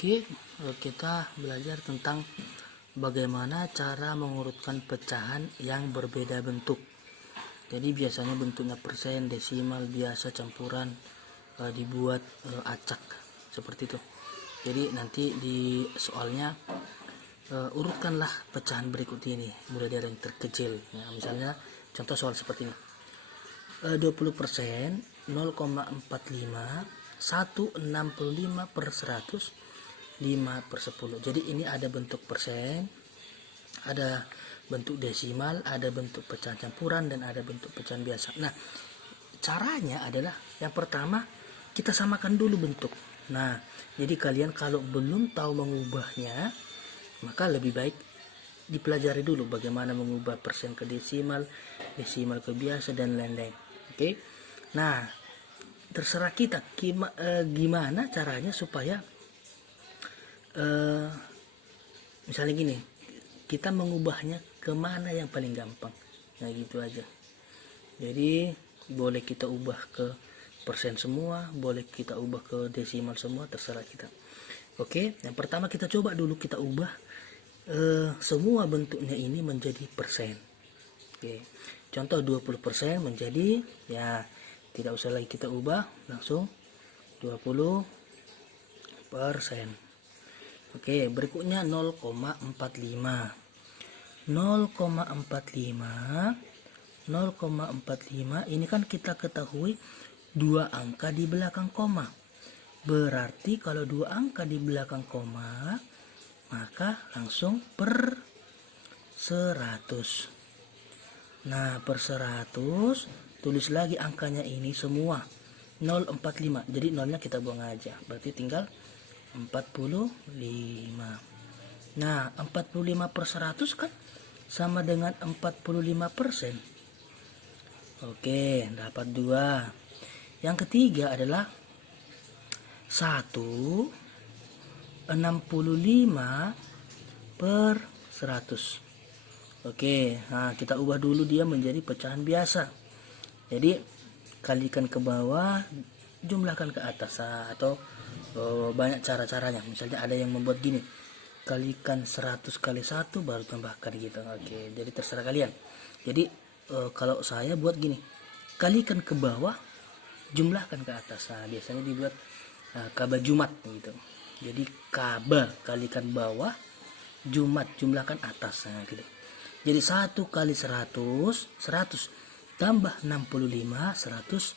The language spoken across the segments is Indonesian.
Oke, kita belajar tentang bagaimana cara mengurutkan pecahan yang berbeda bentuk. Jadi biasanya bentuknya persen, desimal, biasa, campuran, dibuat acak seperti itu. Jadi nanti di soalnya urutkanlah pecahan berikut ini mulai dari yang terkecil. Ya, misalnya contoh soal seperti ini. 20%, 0,45, 165 per 100, 5 per 10. Jadi ini ada bentuk persen, ada bentuk desimal, ada bentuk pecahan campuran, dan ada bentuk pecahan biasa. Nah, caranya adalah yang pertama kita samakan dulu bentuk. Nah, jadi kalian kalau belum tahu mengubahnya, maka lebih baik dipelajari dulu bagaimana mengubah persen ke desimal, desimal ke biasa, dan lain-lain. Oke. Nah, terserah kita gimana caranya supaya misalnya gini, kita mengubahnya kemana yang paling gampang. Nah, gitu aja. Jadi boleh kita ubah ke persen semua, boleh kita ubah ke desimal semua, terserah kita. Oke, yang pertama kita coba dulu kita ubah semua bentuknya ini menjadi persen. Oke, contoh 20% menjadi, ya tidak usah lagi kita ubah, langsung 20%. Oke, berikutnya 0,45. 0,45 ini kan kita ketahui dua angka di belakang koma. Berarti kalau dua angka di belakang koma, maka langsung per 100. Nah, per 100 tulis lagi angkanya ini semua 0,45. Jadi nolnya kita buang aja. Berarti tinggal 45. Nah, 45 per 100 kan sama dengan 45%. Oke, dapat 2. Yang ketiga adalah 165 per 100. Oke, nah kita ubah dulu dia menjadi pecahan biasa. Jadi kalikan ke bawah, jumlahkan ke atas, atau banyak cara-caranya. Misalnya ada yang membuat gini, kalikan 100 kali 1 baru tambahkan gitu. Oke, jadi terserah kalian. Jadi kalau saya buat gini, kalikan ke bawah, jumlahkan ke atas. Nah, biasanya dibuat kaba jumat gitu. Jadi kaba kalikan bawah, jumat jumlahkan atas. Nah, gitu. Jadi 1 kali 100, 100 tambah 65, 165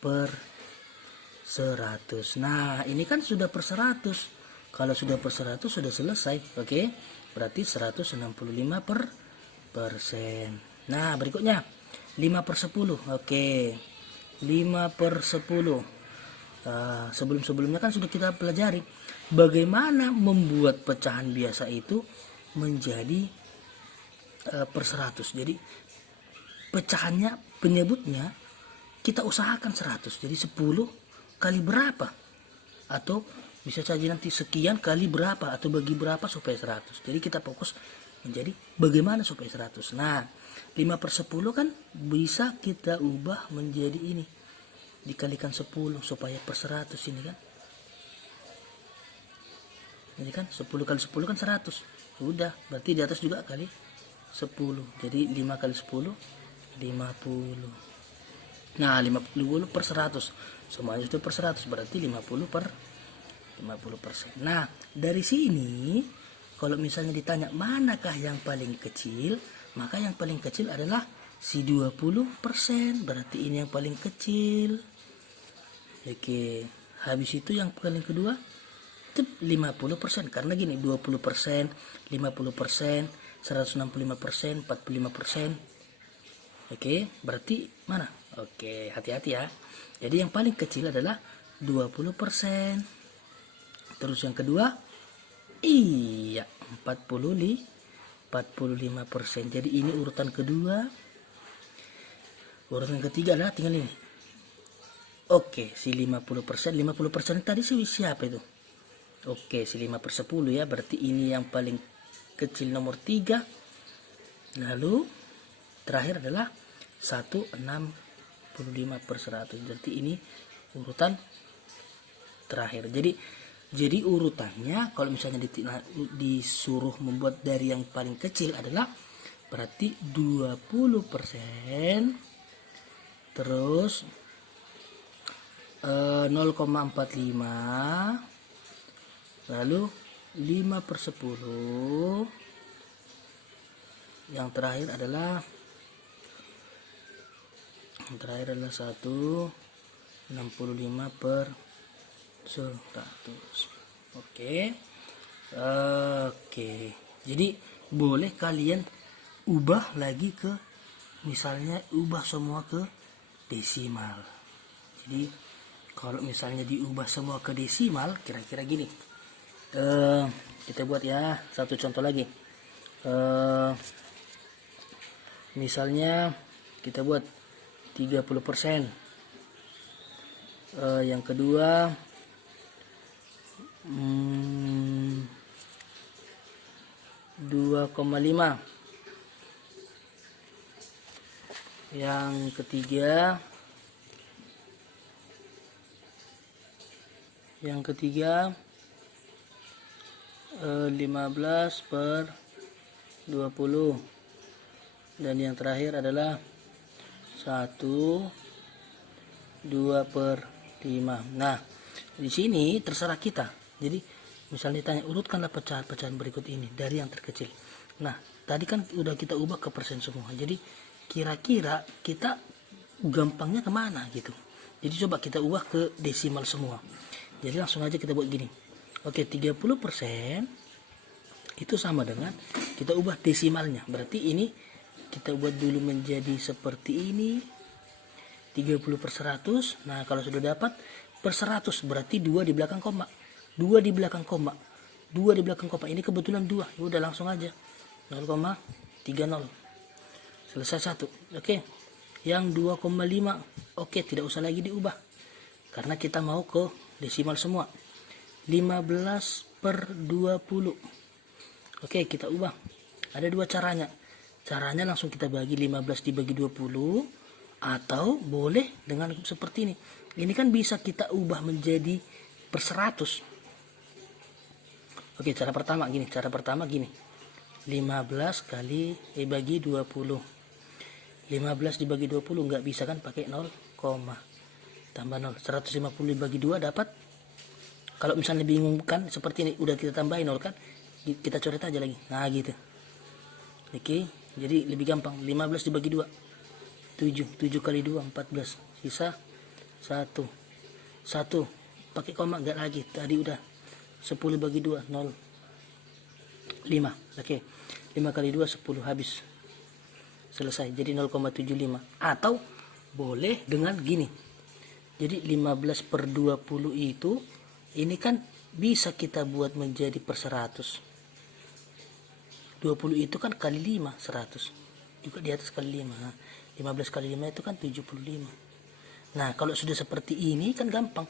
per 100. Nah, ini kan sudah per 100. Kalau sudah per 100 sudah selesai. Oke, berarti 165 per persen. Nah, berikutnya 5 per 10. Oke, 5 per 10. Sebelum-sebelumnya kan sudah kita pelajari bagaimana membuat pecahan biasa itu menjadi per 100. Jadi pecahannya, penyebutnya kita usahakan 100. Jadi 10 kali berapa, atau bisa saja nanti sekian kali berapa atau bagi berapa supaya 100. Jadi kita fokus menjadi bagaimana supaya 100. Nah, 5 per 10 kan bisa kita ubah menjadi ini, dikalikan 10 supaya per 100 ini kan. Ini kan 10 kali 10 kan 100. Udah, berarti di atas juga kali 10. Jadi 5 kali 10 50. Nah, 50 per 100. Semuanya itu per 100, berarti 50 per 50%. Nah, dari sini kalau misalnya ditanya manakah yang paling kecil, maka yang paling kecil adalah si 20%. Berarti ini yang paling kecil. Oke, habis itu yang paling kedua 50%. Karena gini, 20%, 50%, 165%, 45%. Oke, berarti mana? Oke, hati-hati ya. Jadi yang paling kecil adalah 20%. Terus yang kedua, iya, 45%. Jadi ini urutan kedua. Urutan ketiga adalah tinggal ini. Oke, si 50%. 50% tadi siapa itu? Oke, si 5 per 10 ya. Berarti ini yang paling kecil nomor 3. Lalu terakhir adalah 165 per 100. Berarti ini urutan terakhir. Jadi urutannya kalau misalnya disuruh membuat dari yang paling kecil adalah berarti 20%, terus 0,45, lalu 5/10, yang terakhir adalah 165/100. Oke. Jadi boleh kalian ubah lagi ke, misalnya ubah semua ke desimal. Jadi kalau misalnya diubah semua ke desimal, kira-kira gini. Kita buat ya satu contoh lagi. Misalnya kita buat 30%. Yang kedua 2,5. Yang ketiga 15/20, dan yang terakhir adalah 1/2/5. Nah, di sini terserah kita. Jadi misalnya ditanya urutkanlah pecahan-pecahan berikut ini dari yang terkecil. Nah, tadi kan udah kita ubah ke persen semua. Jadi kira-kira kita gampangnya kemana gitu. Jadi coba kita ubah ke desimal semua. Jadi langsung aja kita buat gini. Oke, 30% itu sama dengan kita ubah desimalnya. Berarti ini kita buat dulu menjadi seperti ini, 30/100. Nah, kalau sudah dapat per 100 berarti 2 di belakang koma. 2 di belakang koma. 2 di belakang koma. Ini kebetulan 2. Ya udah langsung aja. 0,30. Selesai 1. Oke. Yang 2,5. Oke, tidak usah lagi diubah. Karena kita mau ke desimal semua. 15/20. Oke, kita ubah. Ada dua caranya. Caranya langsung kita bagi 15 dibagi 20, atau boleh dengan seperti ini. Ini kan bisa kita ubah menjadi per 100. Oke, cara pertama gini. 15 kali bagi 20. 15 dibagi 20 nggak bisa kan, pakai 0, tambah 0. 150 dibagi 2 dapat. Kalau misalnya bingung kan seperti ini, udah kita tambahin 0 kan, kita coret aja lagi. Nah gitu. Oke, jadi lebih gampang. 15 dibagi 2 7 kali 2 14, sisa 1 pakai koma enggak lagi, tadi udah. 10 bagi 2 0, 5. Oke, 5 kali 2 10, habis, selesai. Jadi 0,75. Atau boleh dengan gini. Jadi 15/20 itu ini kan bisa kita buat menjadi per 100. 20 itu kan kali 5, 100. Juga di atas kali 5. Nah, 15 kali 5 itu kan 75. Nah, kalau sudah seperti ini kan gampang.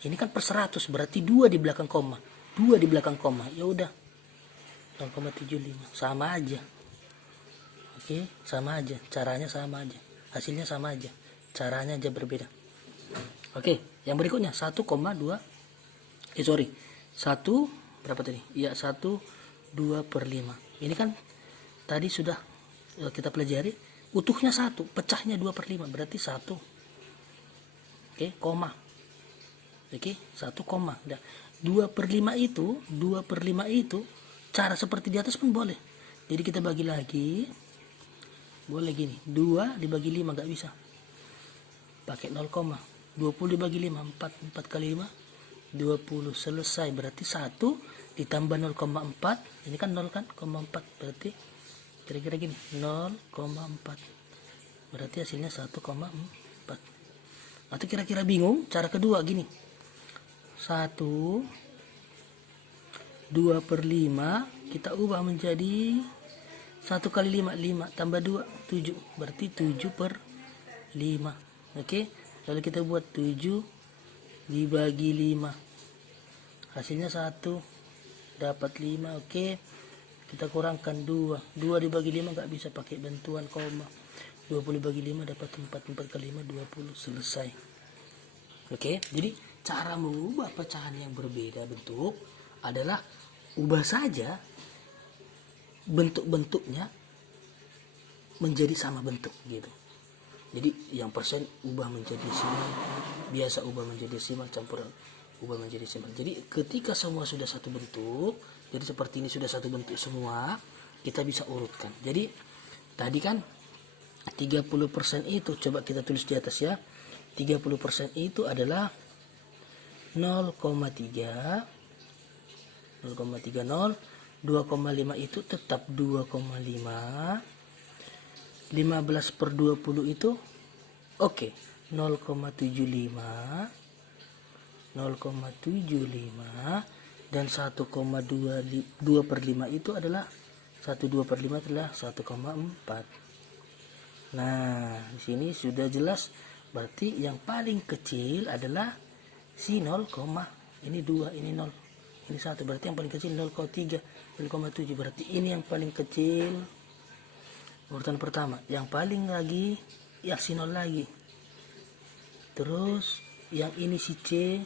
Ini kan per 100, berarti 2 di belakang koma. 2 di belakang koma. Ya udah. 0,75. Sama aja. Oke, sama aja. Caranya sama aja. Hasilnya sama aja. Caranya aja berbeda. Oke, yang berikutnya 1,2. 1 berapa tadi? Iya, 1/2/5. Ini kan tadi sudah kita pelajari, utuhnya 1, pecahnya 2/5, berarti 1. Oke, koma. Oke, 1 koma. Nah, 2/5 itu cara seperti di atas pun boleh. Jadi kita bagi lagi. Boleh gini, 2 dibagi 5 nggak bisa. Pakai 0, 20 dibagi 5, 4 kali 5 20, selesai. Berarti 1 ditambah 0,4, ini kan 0 kan, 0,4, berarti kira-kira gini, 0,4, berarti hasilnya 1,4. Atau kira-kira bingung, cara kedua gini, 1/2/5 kita ubah menjadi 1 kali 5, 5 tambah 2, 7, berarti 7/5. Oke, lalu kita buat 7 dibagi 5, hasilnya 1, dapat 5. Oke, kita kurangkan 2 dibagi 5 nggak bisa pakai bantuan koma. 20 dibagi 5 dapat 4 kali 5 20, selesai. Oke, jadi cara mengubah pecahan yang berbeda bentuk adalah ubah saja bentuk-bentuknya menjadi sama bentuk gitu. Jadi yang persen ubah menjadi desimal, biasa ubah menjadi desimal, campuran ubah menjadi desimal. Jadi ketika semua sudah satu bentuk, jadi seperti ini sudah satu bentuk semua, kita bisa urutkan. Jadi tadi kan 30% itu coba kita tulis di atas ya. 30% itu adalah 0,3 0,30, 2,5 itu tetap 2,5, 15 per 20 itu oke, 0,75, 0,75, dan 1,2 per 5 itu adalah 1/2 per 5 adalah 1,4. Nah, di sini sudah jelas, berarti yang paling kecil adalah si 0, ini 2, ini 0, ini 1, berarti yang paling kecil 0,3, 0,7, berarti ini yang paling kecil urutan pertama. Yang paling lagi ya si 0 lagi, terus yang ini si C,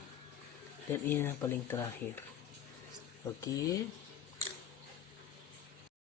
dan ini yang paling terakhir. Oke.